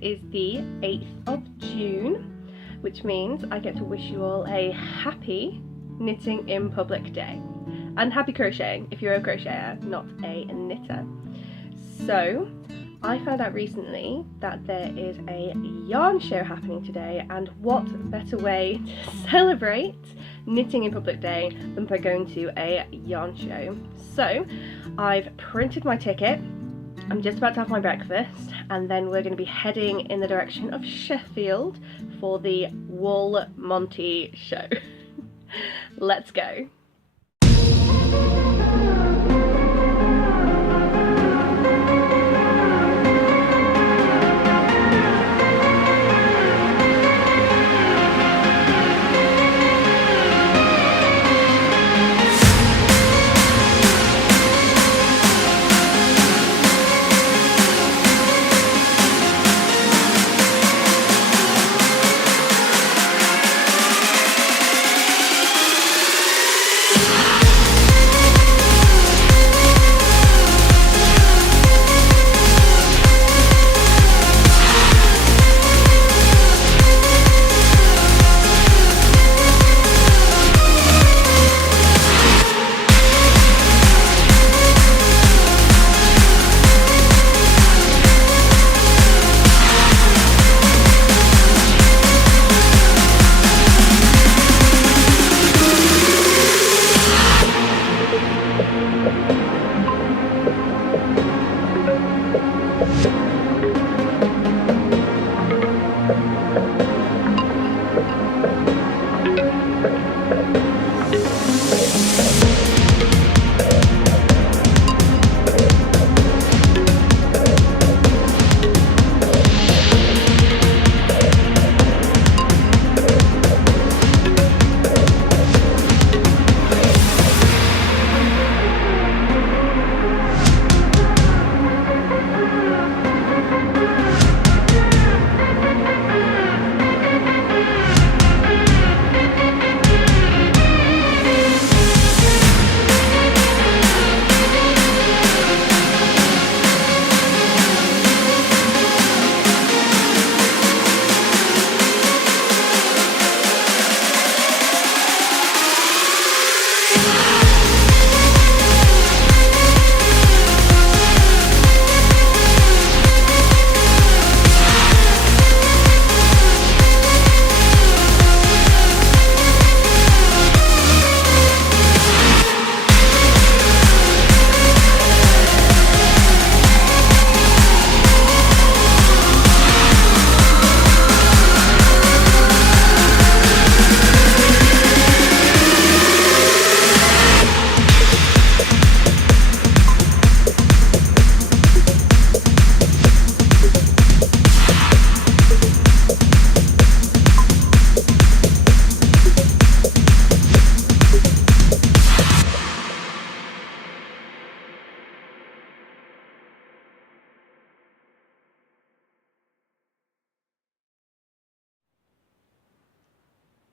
it is the 8th of June, which means I get to wish you all a happy knitting in public day. And happy crocheting if you're a crocheter, not a knitter. So, I found out recently that there is a yarn show happening today, and what better way to celebrate knitting in public day than by going to a yarn show. So, I've printed my ticket. I'm just about to have my breakfast, and then we're going to be heading in the direction of Sheffield for the Wool Monty show. Let's go.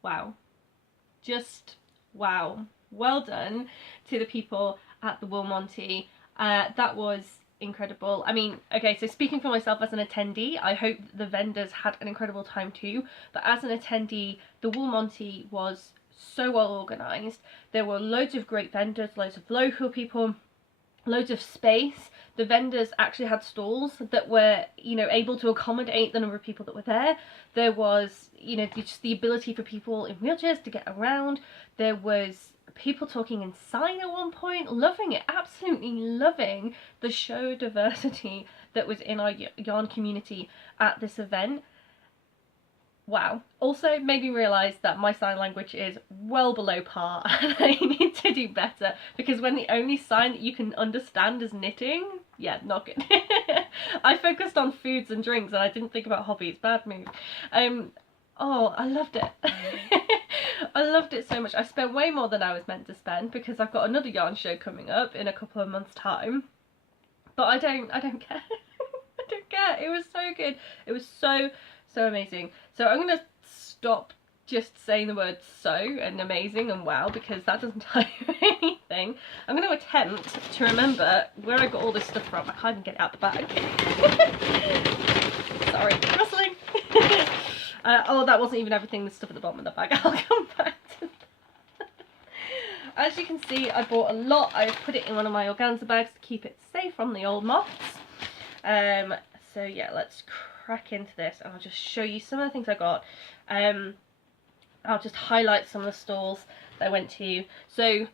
Wow, just wow. Well done to the people at the Wool Monty. That was incredible. I mean, okay, so speaking for myself as an attendee, I hope the vendors had an incredible time too, but as an attendee, the Wool Monty was so well organised. There were loads of great vendors, loads of local people, loads of space. The vendors actually had stalls that were, you know, able to accommodate the number of people that were there. There was, you know, just the ability for people in wheelchairs to get around. There was people talking in sign at one point, loving it, absolutely loving the show diversity that was in our yarn community at this event. Wow. Also made me realise that my sign language is well below par and I need to do better, because when the only sign that you can understand is knitting, yeah, not good. I focused on foods and drinks and I didn't think about hobbies. Bad move. Oh, I loved it. I loved it so much. I spent way more than I was meant to spend because I've got another yarn show coming up in a couple of months' time. But I don't care. I don't care. It was so good. It was so amazing. So I'm gonna stop just saying the words so and amazing and wow, because that doesn't tell you anything. I'm going to attempt to remember where I got all this stuff from. I can't even get it out the bag. Sorry. Oh, that wasn't even everything, the stuff at the bottom of the bag. I'll come back to that. As you can see, I bought a lot. I put it in one of my organza bags to keep it safe from the old moths. So yeah, let's crack into this and I'll just show you some of the things I got. I'll just highlight some of the stalls that I went to. So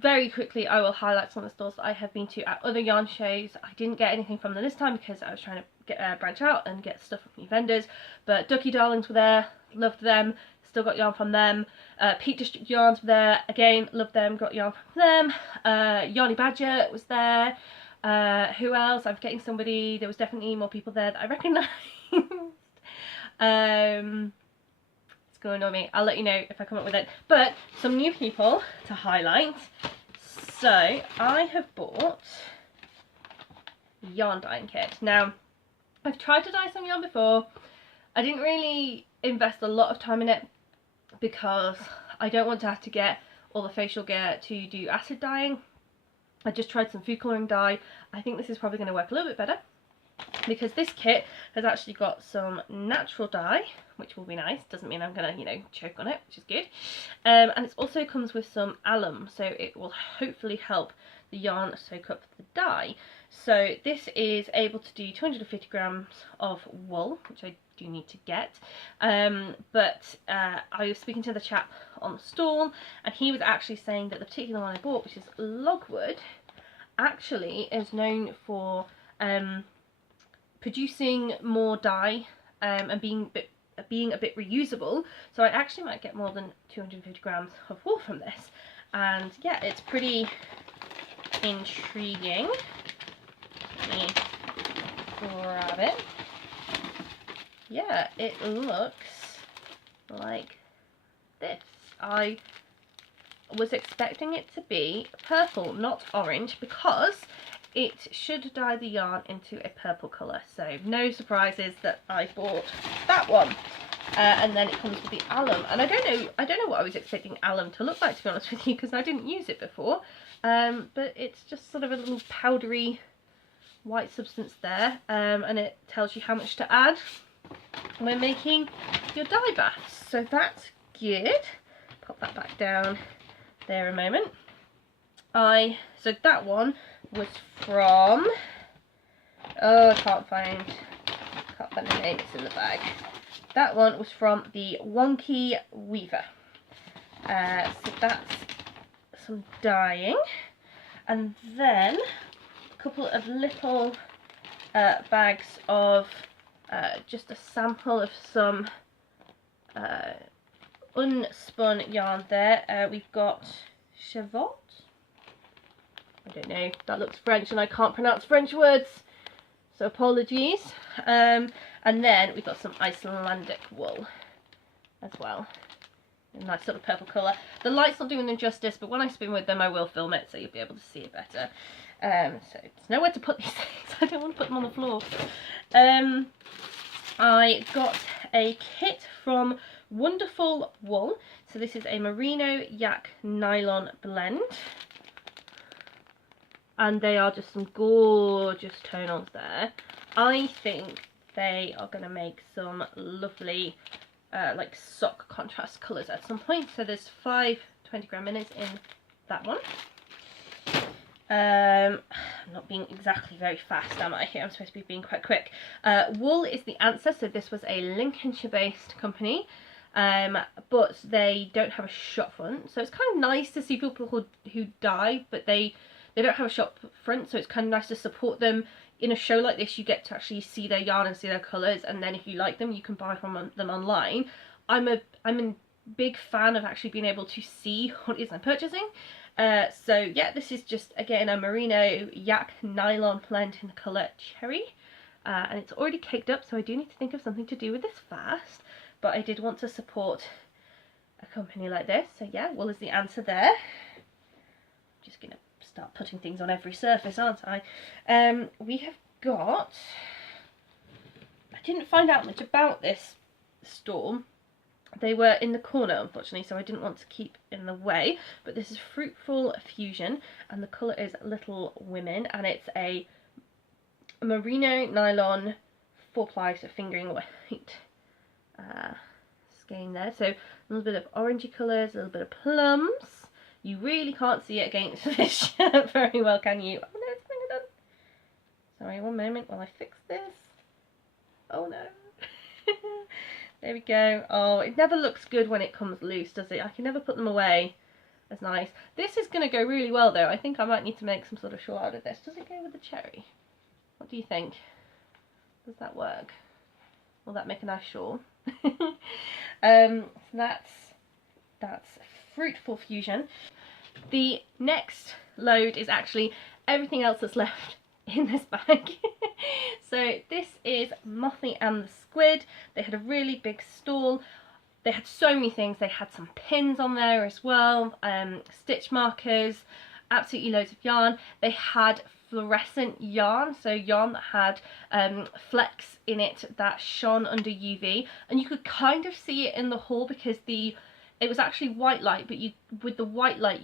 very quickly I will highlight some of the stalls that I have been to at other yarn shows. I didn't get anything from them this time because I was trying to get branch out and get stuff from new vendors, but Ducky Darlings were there, loved them, still got yarn from them. Peak District Yarns were there, again loved them, got yarn from them. Yarny Badger was there. Who else? I'm forgetting somebody. There was definitely more people there that I recognised. It's going to annoy me. I'll let you know if I come up with it. But some new people to highlight. So I have bought a yarn dyeing kit. Now I've tried to dye some yarn before. I didn't really invest a lot of time in it because I don't want to have to get all the facial gear to do acid dyeing. I just tried some food colouring dye. I think this is probably going to work a little bit better because this kit has actually got some natural dye, which will be nice. Doesn't mean I'm going to, you know, choke on it, which is good. And it also comes with some alum, so it will hopefully help the yarn soak up the dye. So this is able to do 250 grams of wool, which I do need to get. But I was speaking to the chap on the stall and he was actually saying that the particular one I bought, which is logwood, actually is known for producing more dye and being a bit reusable. So I actually might get more than 250 grams of wool from this. And yeah, it's pretty intriguing. Let me grab it. Yeah, it looks like this. I was expecting it to be purple, not orange, because it should dye the yarn into a purple colour. So no surprises that I bought that one. And then it comes with the alum, and I don't know what I was expecting alum to look like, to be honest with you, because I didn't use it before. But it's just sort of a little powdery white substance there, and it tells you how much to add when making your dye baths. So that's good. Pop that back down there a moment. So that one was from, oh, I can't find the name, it's in the bag. That one was from the Wonky Weaver. So that's some dyeing, and then a couple of little bags of just a sample of some unspun yarn there. We've got Chevot. I don't know, that looks French and I can't pronounce French words, so apologies. And then we've got some Icelandic wool as well. A nice sort of purple colour. The light's not doing them justice, but when I spin with them I will film it so you'll be able to see it better. So there's nowhere to put these things. I don't want to put them on the floor. I got a kit from Wonderful Wool. So this is a merino yak nylon blend. And they are just some gorgeous tonals there. I think they are going to make some lovely like sock contrast colours at some point. So there's 5 20-gram minis in that one. I'm not being exactly very fast, am I? Here I'm supposed to be being quite quick. Wool is the answer. So this was a Lincolnshire based company, but they don't have a shop front. So it's kind of nice to see people who dye, but they don't have a shop front, so it's kind of nice to support them. In a show like this, you get to actually see their yarn and see their colours, and then if you like them, you can buy from them online. I'm a big fan of actually being able to see what it is I'm purchasing. So yeah, this is just, again, a merino yak nylon blend in the colour Cherry. And it's already caked up, so I do need to think of something to do with this fast. But I did want to support a company like this, so yeah, wool is the answer there. Just going to start putting things on every surface, aren't I? We have got, I didn't find out much about this store. They were in the corner, unfortunately, so I didn't want to keep in the way, but this is Fruitful Fusion and the colour is Little Women, and it's a merino nylon 4-ply, so fingering weight skein there. So a little bit of orangey colours, a little bit of plums. You really can't see it against this shirt very well, can you? Oh no, it's kind of done. Sorry, one moment while I fix this. Oh no. There we go. Oh, it never looks good when it comes loose, does it? I can never put them away as nice. This is going to go really well though. I think I might need to make some sort of shawl out of this. Does it go with the cherry? What do you think? Does that work? Will that make a nice shawl? So that's Fruitful Fusion. The next load is actually everything else that's left in this bag. So this is Mothy and the Squid. They had a really big stall. They had so many things. They had some pins on there as well, stitch markers, absolutely loads of yarn. They had fluorescent yarn, so yarn that had flecks in it that shone under UV, and you could kind of see it in the haul because it was actually white light, but with the white light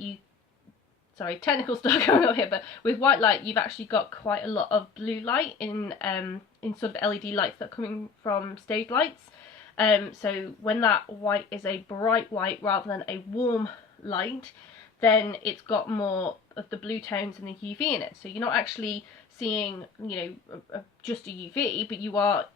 sorry, technical stuff going on here, but with white light you've actually got quite a lot of blue light in sort of LED lights that are coming from stage lights. So when that white is a bright white rather than a warm light, then it's got more of the blue tones and the UV in it. So you're not actually seeing, you know, just a UV, but you are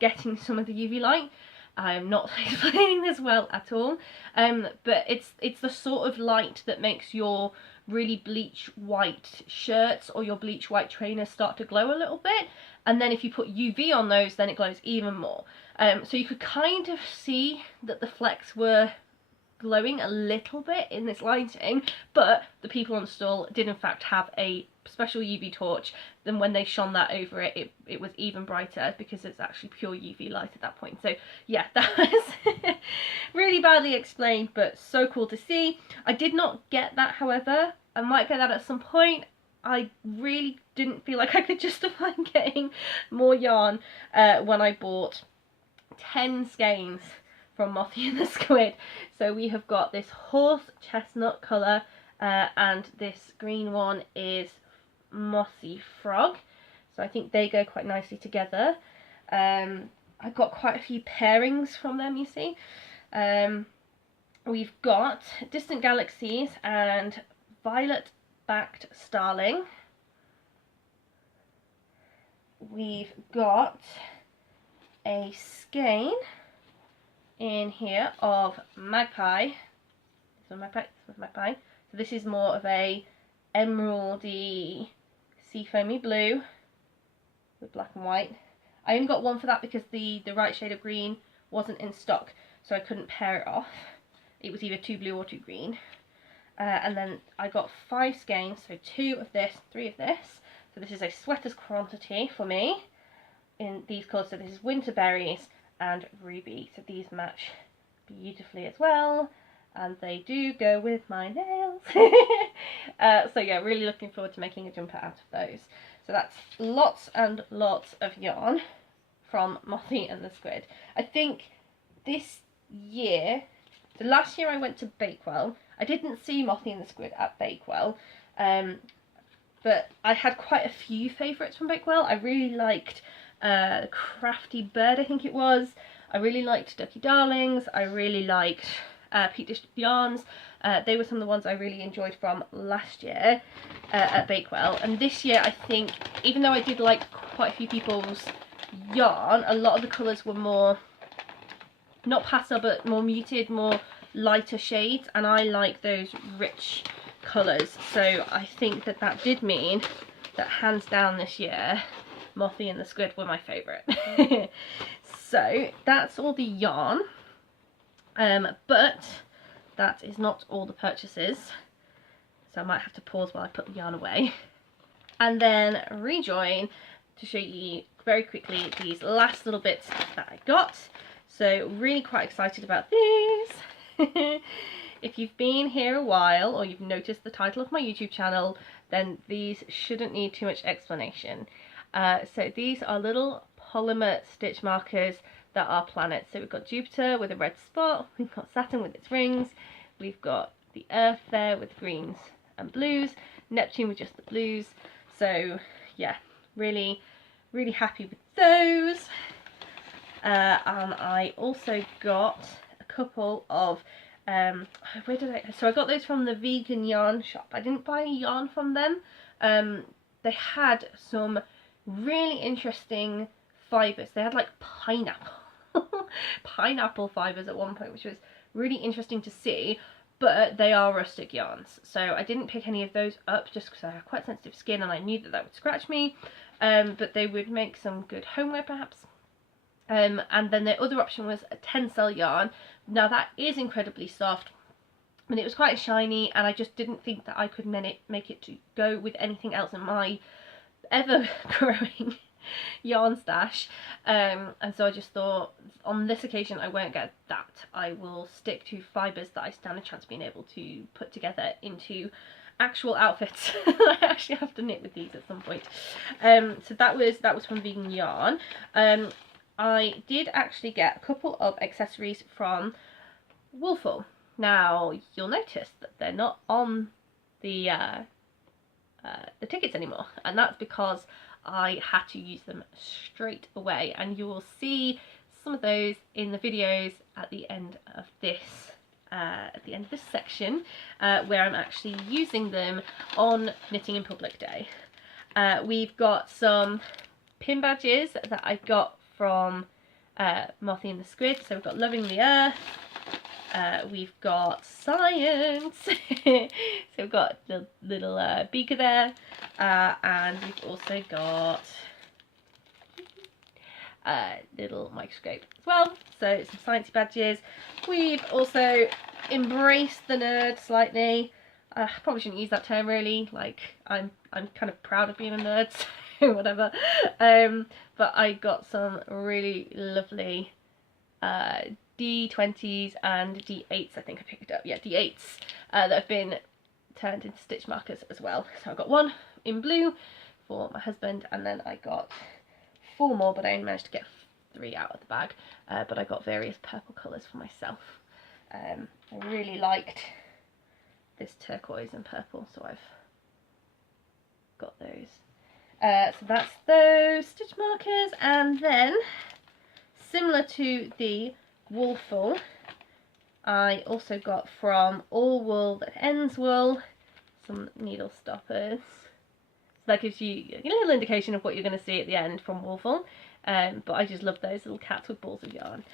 getting some of the UV light. I'm not explaining this well at all, but it's the sort of light that makes your really bleach white shirts or your bleach white trainers start to glow a little bit, and then if you put UV on those, then it glows even more. So you could kind of see that the flecks were glowing a little bit in this lighting, but the people on the stall did in fact have a special UV torch. Then when they shone that over it, it was even brighter because it's actually pure UV light at that point. So yeah, that was really badly explained, but so cool to see. I did not get that, however. I might get that at some point. I really didn't feel like I could justify getting more yarn when I bought 10 skeins from Mothy and the Squid. So we have got this horse chestnut colour, and this green one is mossy frog. So I think they go quite nicely together. I've got quite a few pairings from them, you see. We've got Distant Galaxies and Violet Backed Starling. We've got a skein in here of Magpie. This one Magpie, this one's Magpie. So this is more of a emeraldy seafoamy blue with black and white. I only got one for that because the right shade of green wasn't in stock, so I couldn't pair it off. It was either too blue or too green. And then I got 5 skeins, so 2 of this, 3 of this. So this is a sweater's quantity for me in these colours. So this is Winter Berries and Ruby. So these match beautifully as well, and they do go with my nails. So yeah, really looking forward to making a jumper out of those. So that's lots and lots of yarn from Mothy and the Squid. I think this year, so last year I went to Bakewell. I didn't see Mothy and the Squid at Bakewell, but I had quite a few favourites from Bakewell. I really liked Crafty Bird, I think it was. I really liked Ducky Darlings. I really liked Pete Dish Yarns. They were some of the ones I really enjoyed from last year at Bakewell. And this year, I think, even though I did like quite a few people's yarn, a lot of the colours were more, not pastel, but more muted, more lighter shades, and I like those rich colours. So I think that that did mean that hands down this year, Mothy and the Squid were my favourite. So that's all the yarn, but that is not all the purchases, so I might have to pause while I put the yarn away and then rejoin to show you very quickly these last little bits that I got. So really quite excited about these. If you've been here a while or you've noticed the title of my YouTube channel, then these shouldn't need too much explanation. So these are little polymer stitch markers that are planets. So we've got Jupiter with a red spot, we've got Saturn with its rings, we've got the Earth there with greens and blues, Neptune with just the blues. So yeah, really happy with those. And I also got couple of where did I got those from the vegan yarn shop. I didn't buy yarn from them. They had some really interesting fibres. They had like pineapple fibres at one point, which was really interesting to see, but they are rustic yarns, so I didn't pick any of those up just because I have quite sensitive skin and I knew that would scratch me, but they would make some good homeware perhaps. And then the other option was a tencel yarn. Now that is incredibly soft, and it was quite shiny, and I just didn't think that I could make it to go with anything else in my ever growing yarn stash, and so I just thought on this occasion I won't get that. I will stick to fibres that I stand a chance of being able to put together into actual outfits. I actually have to knit with these at some point. So that was from Vegan Yarn. I did actually get a couple of accessories from Woolfull. Now you'll notice that they're not on the tickets anymore, and that's because I had to use them straight away, and you will see some of those in the videos at the end of this section, where I'm actually using them on Knitting in Public Day. We've got some pin badges that I got from Mothy and the Squid. So we've got Loving the Earth, we've got Science, so we've got the little beaker there, and we've also got little microscope as well, so some sciencey badges. We've also embraced the nerd slightly. I probably shouldn't use that term really, like I'm kind of proud of being a nerd, so whatever. But I got some really lovely D20s and D8s, I think I picked up, yeah, D8s that have been turned into stitch markers as well. So I got one in blue for my husband, and then I got 4 more, but I only managed to get 3 out of the bag, but I got various purple colours for myself. I really liked this turquoise and purple, so I've got those. So that's those stitch markers, and then similar to the Woolfull, I also got from All Wool That Ends Wool some needle stoppers. So that gives you a little indication of what you're going to see at the end from Woolfull, but I just love those little cats with balls of yarn.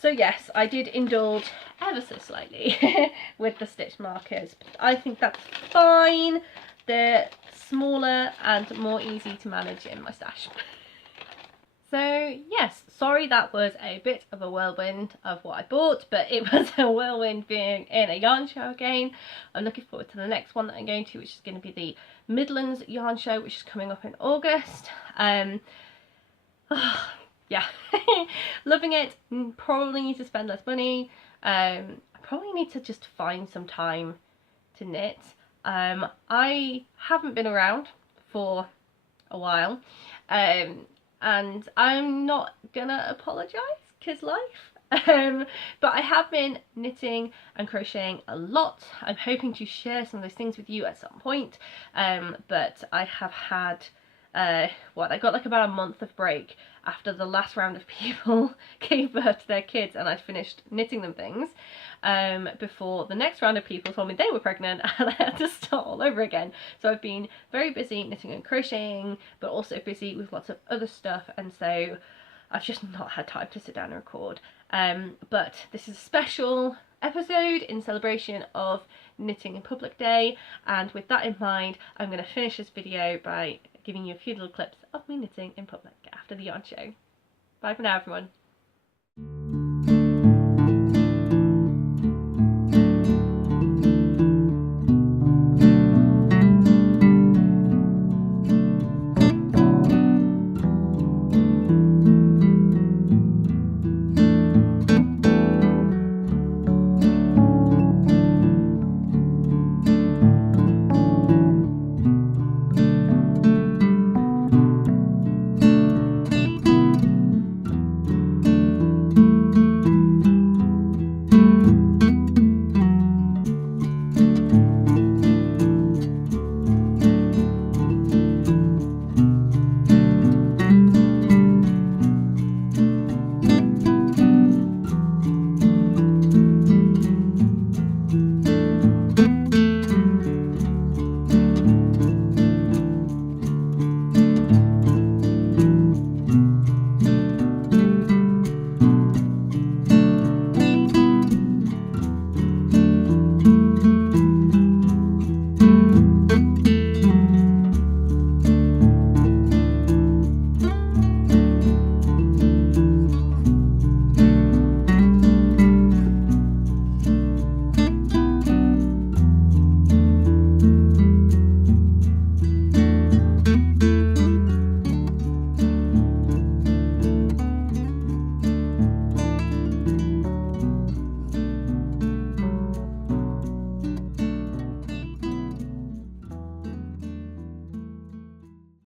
So yes, I did indulge ever so slightly with the stitch markers. I think that's fine. They're smaller and more easy to manage in my stash. So yes, sorry that was a bit of a whirlwind of what I bought, but it was a whirlwind being in a yarn show again. I'm looking forward to the next one that I'm going to, which is going to be the Midlands Yarn Show, which is coming up in August. Yeah, loving it. Probably need to spend less money. I probably need to just find some time to knit. I haven't been around for a while, and I'm not gonna apologise, because life. But I have been knitting and crocheting a lot. I'm hoping to share some of those things with you at some point, but I have had I got like about a month of break after the last round of people gave birth to their kids and I'd finished knitting them things, before the next round of people told me they were pregnant and I had to start all over again. So I've been very busy knitting and crocheting, but also busy with lots of other stuff, and so I've just not had time to sit down and record. But this is a special episode in celebration of Knitting in Public Day, and with that in mind I'm going to finish this video by giving you a few little clips of me knitting in public after the yarn show. Bye for now everyone.